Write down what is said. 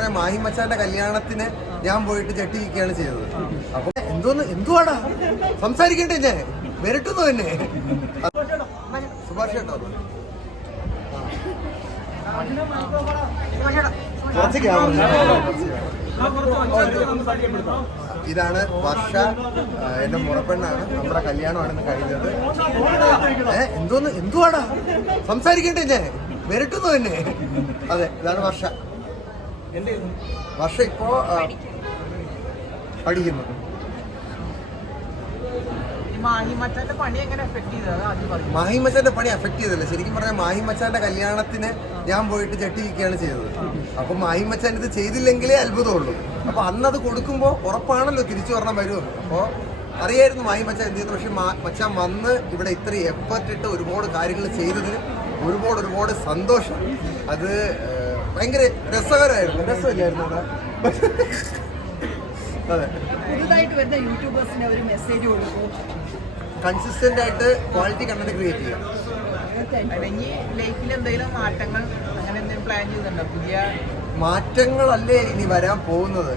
പറഞ്ഞ മാഹി മച്ചാന്റെ കല്യാണത്തിന് ഞാൻ പോയിട്ട് ചട്ടിയിരിക്കുകയാണ് ചെയ്തത്. അപ്പൊ എന്തോന്ന് എന്തുവാടാ? സംസാരിക്കണ്ടേ ഞാൻ വരട്ടുന്നു തന്നെ സുഭാഷ് കേട്ടോ ഇതാണ് വർഷ എന്റെ മുറപ്പെണ്ണാണ്. നമ്മുടെ കല്യാണമാണ് ഇന്ന് കഴിഞ്ഞത് ഏ എന്തോന്ന് എന്തുവാടാ? സംസാരിക്കണ്ടേ ഞാൻ വരട്ടുന്നു തന്നെ അതെ ഇതാണ് വർഷ. വർഷ ഇപ്പോ പഠിക്കുന്നത് മാഹിമച്ചാന്റെ പണി എഫക്ട് ചെയ്തില്ല ശരിക്കും പറഞ്ഞാൽ മാഹിമച്ചാന്റെ കല്യാണത്തിന് ഞാൻ പോയിട്ട് ചെട്ടിയിരിക്കുകയാണ് ചെയ്തത്. അപ്പൊ മാഹിമച്ചാൻ ഇത് ചെയ്തില്ലെങ്കിലേ അത്ഭുതമുള്ളൂ. അപ്പൊ അന്ന് അത് കൊടുക്കുമ്പോ ഉറപ്പാണല്ലോ തിരിച്ചു പറഞ്ഞാൽ വരും അപ്പോ അറിയായിരുന്നു മാഹിമച്ചാൻ എന്ത് ചെയ്തു പക്ഷെ മച്ചാൻ വന്ന് ഇവിടെ ഇത്രയും എഫർട്ട് ഇട്ട് ഒരുപാട് കാര്യങ്ങൾ ചെയ്തതിന് ഒരുപാട് ഒരുപാട് സന്തോഷം. അത് ഭയങ്കര രസകരമായിരുന്നു. രസമില്ലായിരുന്നു? അതെ. പുതുതായിട്ട് വരുന്ന യൂട്യൂബേഴ്സിന് ഒരു മെസ്സേജ് കൊടുക്കും. കൺസിസ്റ്റന്റ് ആയിട്ട് ക്വാളിറ്റി കണ്ടന്റ് ക്രിയേറ്റ് ചെയ്യാം. അല്ലെങ്കിൽ ലൈഫിൽ എന്തെങ്കിലും മാറ്റങ്ങൾ അങ്ങനെ എന്തെങ്കിലും പ്ലാൻ ചെയ്യുന്നുണ്ടോ പുതിയ മാറ്റങ്ങളല്ലേ ഇനി വരാൻ പോകുന്നത്?